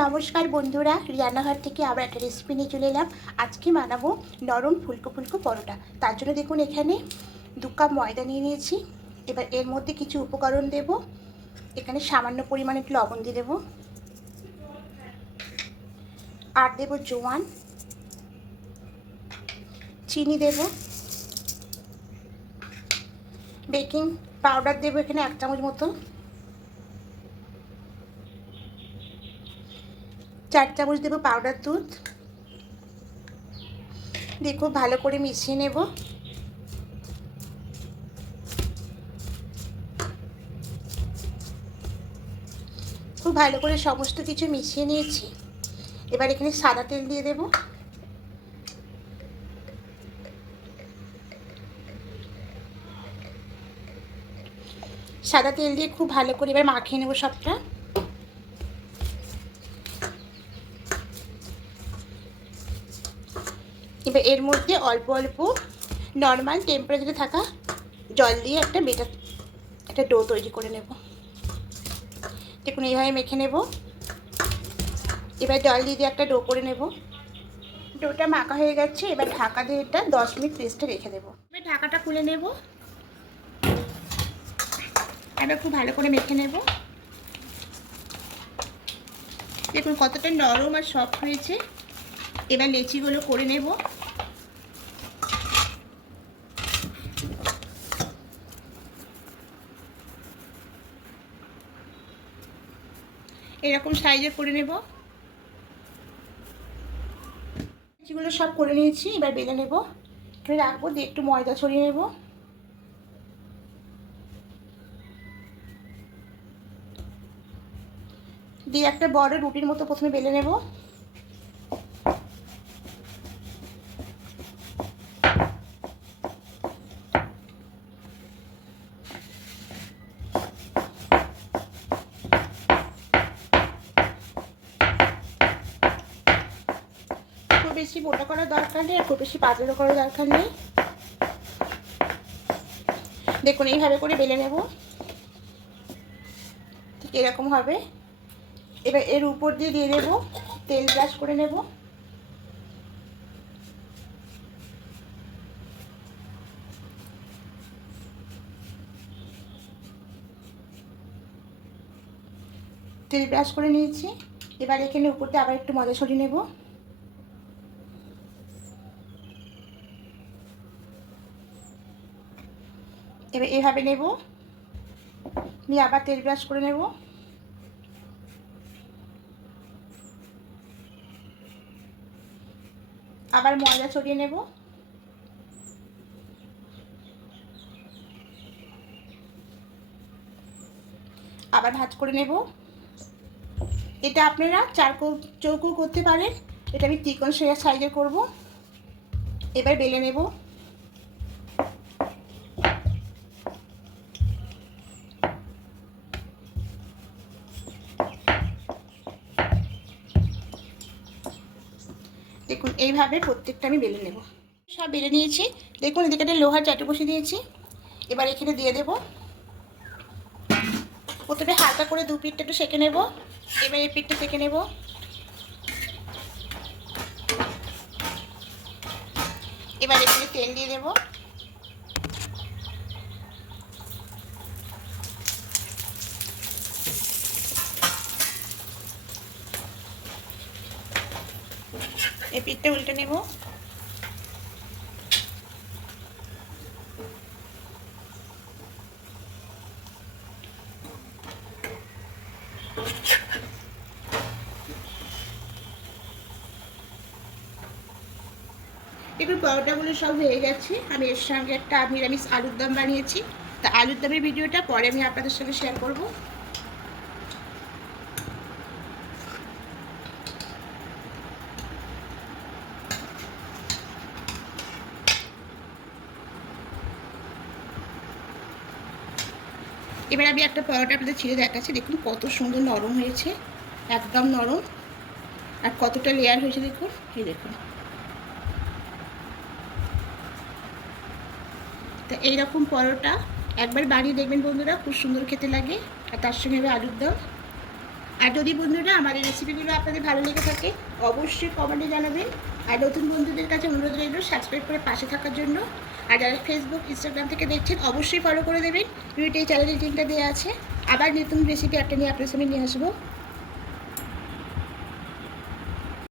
নমস্কার বন্ধুরা, রান্নাঘর থেকে আবার একটা রেসিপি নিয়ে চলে এলাম। আজকে বানাবো নরম ফুলকো ফুলকো পরোটা। তার জন্য দেখুন এখানে দু কাপ ময়দা নিয়ে নিয়েছি। এবার এর মধ্যে কিছু উপকরণ দেব। এখানে সামান্য পরিমাণে একটু লবণ দিয়ে দেবো। আর দেবো জোয়ান। চিনি দেব। বেকিং পাউডার দেবো এখানে এক চামচ মতো চার চামচ দেবো পাউডার দুধ। দেখো ভালো করে মিশিয়ে নেব। খুব ভালো করে সমস্ত কিছু মিশিয়ে নিয়েছি। এবার এখানে সাদা তেল দিয়ে দেব। সাদা তেল দিয়ে খুব ভালো করে এবার মাখিয়ে নেব সবটা। এবার এর মধ্যে অল্প অল্প নর্মাল টেম্পারেচারে থাকা জল দিয়ে একটা বেটার একটা ডো তৈরি করে নেব। দেখুন, এইভাবে মেখে নেব। এবার জল দিয়ে দিয়ে একটা ডো করে নেব। ডোটা মাখা হয়ে গেছে, এবার ঢাকা দিয়ে এটা দশ মিনিট রেস্টে রেখে দেবো। এবার ঢাকাটা খুলে নেব। এবার খুব ভালো করে মেখে নেব। দেখুন, কতটা নরম আর সফট হয়েছে। এবার লেচিগুলো করে নেব। এরকম সাইজের করে নেব। লেচিগুলো সব করে নিয়েছি, এবার বেঁধে নেব। এখানে রাখব, দিয়ে একটু ময়দা ছড়িয়ে নেব। দিয়ে একটা বড় রুটির মতো প্রথমে বেলে নেব। মোটা করার দরকার নেই খুব বেশি পাতলা করার দরকার নেই। দেখুন, এইভাবে করে বেলে নেব। ঠিক এরকম হবে। এবার এর উপর দিয়ে দিয়ে দেবো, তেল ব্রাশ করে নেব। তেল ব্রাশ করে নিয়েছি। এবার এখানে উপরতে আবার একটু মজা ছড়িয়ে নেব। এবার এভাবে নেব। নিয়ে আবার তেল ব্রাশ করে নেব। আবার ময়দা ছড়িয়ে নেব। আবার ভাজ করে নেব। এটা আপনারা চারকো চৌকো করতে পারেন। এটা আমি ত্রিকোণ সাইজের করব। এবার বেলে নেব। দেখুন, এইভাবে প্রত্যেকটা আমি বেলে নেব। সব বেলে নিয়েছি। দেখুন, এদিকে একটা লোহার চাটু বসে দিয়েছি। এবার এখানে দিয়ে দেব। প্রথমে হালকা করে দু পিঠটা একটু সেঁকে নেব। এবার এই পিঠটা সেঁকে নেব। এবার এখানে তেল দিয়ে দেব। এই পিঠটা উল্টে নেব। দেখুন পরোটাগুলো সব হয়ে গেছে। আমি এর সঙ্গে একটা নিরামিষ আলুর দম বানিয়েছি। তা আলুর দমের ভিডিওটা পরে আমি আপনাদের সঙ্গে শেয়ার করব। এবার আমি একটা পরোটা আপনাদের ছিঁড়ে দেখাচ্ছি। দেখুন কত সুন্দর নরম হয়েছে, একদম নরম। আর কতটা লেয়ার হয়েছে দেখুন, এই দেখুন। তো এইরকম পরোটা একবার বানিয়ে দেখবেন বন্ধুরা, খুব সুন্দর খেতে লাগে। আর তার সঙ্গে হবে আলুর দম। আর যদি বন্ধুরা আমার এই রেসিপিগুলো আপনাদের ভালো লেগে থাকে, অবশ্যই কমেন্টে জানাবেন। আর নতুন বন্ধুদের কাছে অনুরোধ রইল সাবস্ক্রাইব করে পাশে থাকার জন্য। আর যারা ফেসবুক ইনস্টাগ্রাম থেকে দেখছেন, অবশ্যই ফলো করে দেবেন। ভিডিওটি চ্যানেলের লিঙ্কটা দেওয়া আছে। আবার নতুন রেসিপি একটা নিয়ে আপনার সামনে নিয়ে আসব।